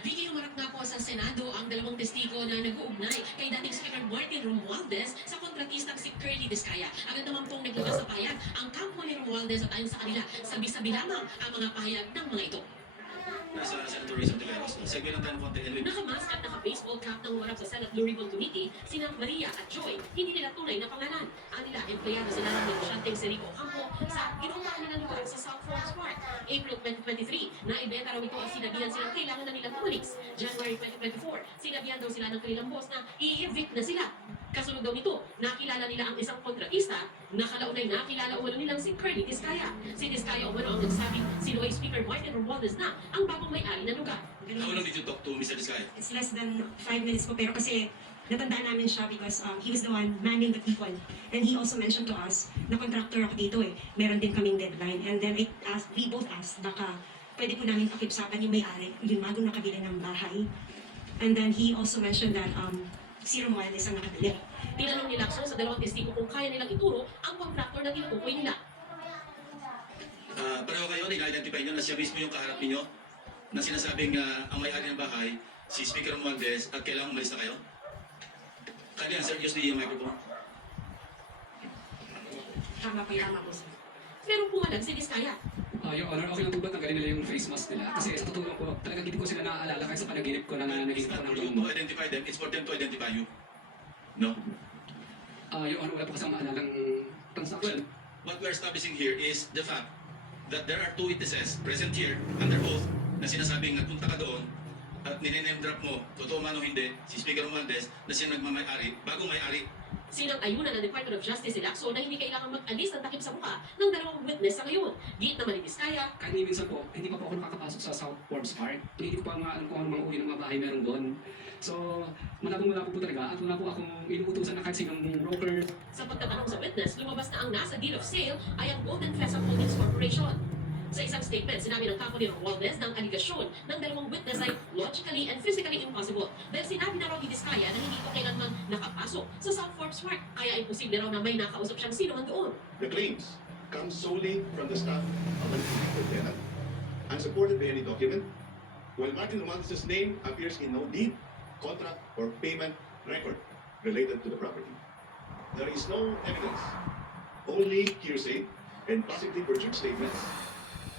Vicky, humarap nga po sa Senado ang dalawang testigo na nag-uugnay kay dating Speaker Martin Romualdez sa kontratistang si Curly Vizcaya. Agad naman pong naglabas sa pahayag ang kampo ni Romualdez at ayon sa kanila, sabi-sabi lamang ang mga pahayag ng mga ito. Nasa Senator Rizal Tiveros. Segue lang tayo ng konti. Nakamask at naka-baseball cap ng humarap sa Senate Blue Ribbon Committee, sina Maria at Joy, hindi nila tunay na pangalan. Ang nila, empleyado sila ng negosyanteng Serico Ocampo sa inumpahan nila lugar sa South Forks Park. April 2023, naibenta raw ito ang sinabihan silang kailangan na nilang umalis. January 2024, sinabihan daw sila ng kanilang boss na i-evict na sila. Kasunod daw nito, nakilala nila ang isang kontratista, nakalaunay nakilala umano nilang si Curly Vizcaya. Si Vizcaya umano ang nagsabing si Loy Speaker Martin Romualdez na ang bagong may-ari ng lugar. How long did you talk to Mr. Vizcaya? It's less than 5 minutes po, pero kasi natandaan namin siya because he was the one manning the people. And he also mentioned to us na contractor ako dito eh. Meron din kaming deadline. And then we both asked, baka pwede po namin pakipsapan yung may-ari, yung bagong nakabili ng bahay. And then he also mentioned that si Romualdez ang nakabili. Tinanong ni Lacson sa dalawang testigo kung kaya nilang ituro ang contractor na tinutukoy nila. Pareho kayo, nila-identify nyo na siya mismo yung kaharap ninyo na sinasabing ang may-ari ng bahay, si Speaker Romualdez, at kailangan umalis na kayo? Kaya answer, use the microphone. Tama po sir. Pero pumalag si Vizcaya. Your Honor, okay lang po ba tanggalin nila yung face mask nila? Kasi sa totoo lang po, talagang hindi ko sila naaalala kahit sa panaginip ko na It's naginip ko not ng for you to identify them, it's for them to identify you. No? Your Honor, wala po kasang maalalang transaction. What we're establishing here is the fact that there are two witnesses present here under oath na sinasabing nagpunta ka doon at nine-name drop mo, totoo man o hindi, si Speaker Romualdez na siya nagmamay-ari, bagong may-ari. Sinang-ayunan ng Department of Justice si Lacson na hindi kailangan mag-alis ng takip sa mukha ng dalawang witness sa ngayon. Giit naman ni Vizcaya, Kahit minsan po, hindi pa po ako nakakapasok sa South Forbes Park. Hindi ko pa nga alam kung anong mga uri ng mga bahay meron doon. So, wala po talaga at wala po akong inuutusan na kahit sinong broker. sa pagtatanong sa witness, lumabas na ang nasa deal of sale ay ang Golden Fesa Holdings Corporation. Sa isang statement, sinabi ng kampo ni Romualdez ng aligasyon ng dalawang witness ay logically and physically impossible dahil sinabi na raw ni Vizcaya na hindi ito kailanman nakapasok sa South Forbes Park kaya imposible raw na may nakausap siyang sino man doon. The claims come solely from the staff of an lieutenant, unsupported by any document, while Martin Romualdez's name appears in no deed, contract, or payment record related to the property. There is no evidence, only hearsay and possibly perjured statements,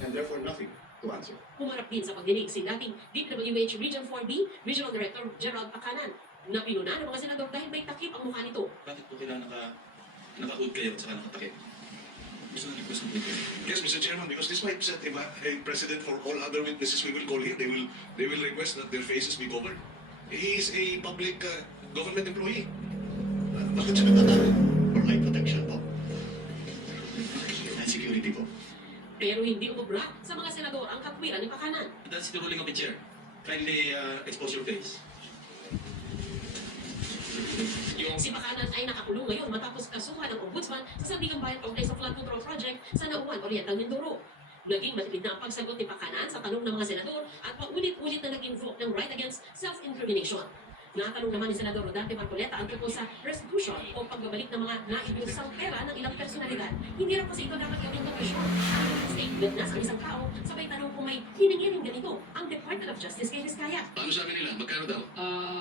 and therefore nothing to answer. Humarap din sa pagdinig si dating DPWH Region 4B Regional Director Gerald Pacanan na pinuna ng mga senador dahil may takip ang mukha nito. Bakit po kailangan naka-hood kayo at saka nakatakip? Gusto na request mo Yes, Mr. Chairman, because this might set a precedent for all other witnesses we will call here. They will request that their faces be covered. He is a public government employee. Bakit siya nagtatalo? For eye protection po. And security po. Pero hindi umubra sa mga senador ang katwiran ni Pacanan. That's the ruling of the chair. Kindly expose your face. Si Pacanan ay nakakulong ngayon matapos kasuhan ng ombudsman sa Sandigan Bayan Kaugnay sa Flood Control Project sa Nauan, Oriental Mindoro. Naging matipid na ang pagsagot ni Pacanan sa tanong ng mga senador at paulit-ulit na nag-invoke ng right against self-incrimination. Natanong naman ni Senador Rodante Marcoleta ang tungkol sa restitution o pagbabalik ng mga naibusang pera ng ilang personalidad. Hindi raw kasi ito dapat gawing komisyon. Ang state witness ang isang tao, sabay tanong kung may hiningi rin ganito ang Department of Justice kay Vizcaya. Ano sabi nila? Magkano daw?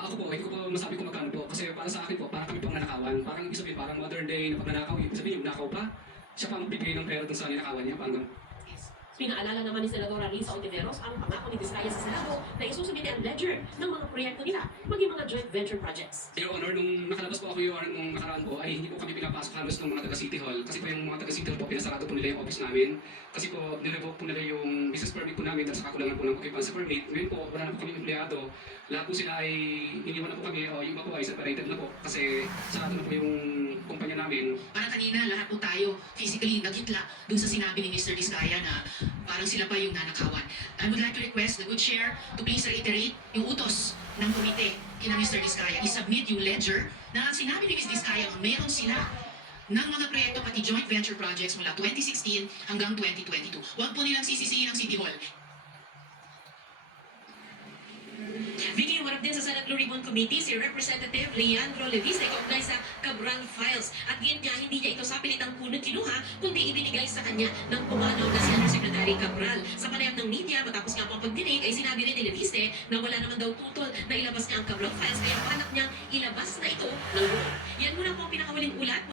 Ako po, hindi ko po masabi kung magkano po. Kasi para sa akin po, parang kami pang nanakawan. Parang ibig sabihin, parang modern day na pagnanakaw. Ibig sabihin, yung nakaw pa. Siya pa ang bigay ng pera dun sa ninakawan niya. Parang Pinaalala naman ni Senadora Risa Ontiveros ang pangako ni Vizcaya sa Senado na isusubite ang ledger ng mga proyekto nila, maging mga joint venture projects. Your Honor, nung nakalabas po ako nung nakaraan po, ay hindi po kami pinapasok halos ng mga taga City Hall. Kasi po yung mga taga City Hall po, pinasarado po nila yung office namin. Kasi po, nirevoke po nila yung business permit po namin at sa kakulangan po ng occupancy permit. Ngayon po, wala na po kami empleyado. Lahat po sila ay iniwan na po kami, o yung iba po ay separated na po. Kasi sarado na po yung kumpanya namin. Parang kanina, lahat po tayo physically nagitla dun sa sinabi ni Mr. Vizcaya na parang sila pa yung nanakawan. I would like to request the good chair to please reiterate yung utos ng komite kina Mr. Vizcaya. I-submit yung ledger na sinabi ni Ms. Vizcaya na meron sila ng mga proyekto pati joint venture projects mula 2016 hanggang 2022. Huwag po nilang sisisihin ang City Hall. Vicky, humarap din sa Senate Blue Ribbon Committee si Representative Leandro Leviste kaugnay sa Cabral files. At yun niya, hindi niya ito sa pilitang punong kinuha, kundi ibinigay sa kanya ng pumanaw na si Undersecretary Cabral. Sa panayam ng media, matapos nga pang pagdinig, ay sinabi rin ni Leviste na wala naman daw tutol na ilabas niya ang Cabral files, kaya balak niyang ilabas na ito ng buo. Yan muna po ang pinakawaling ulat.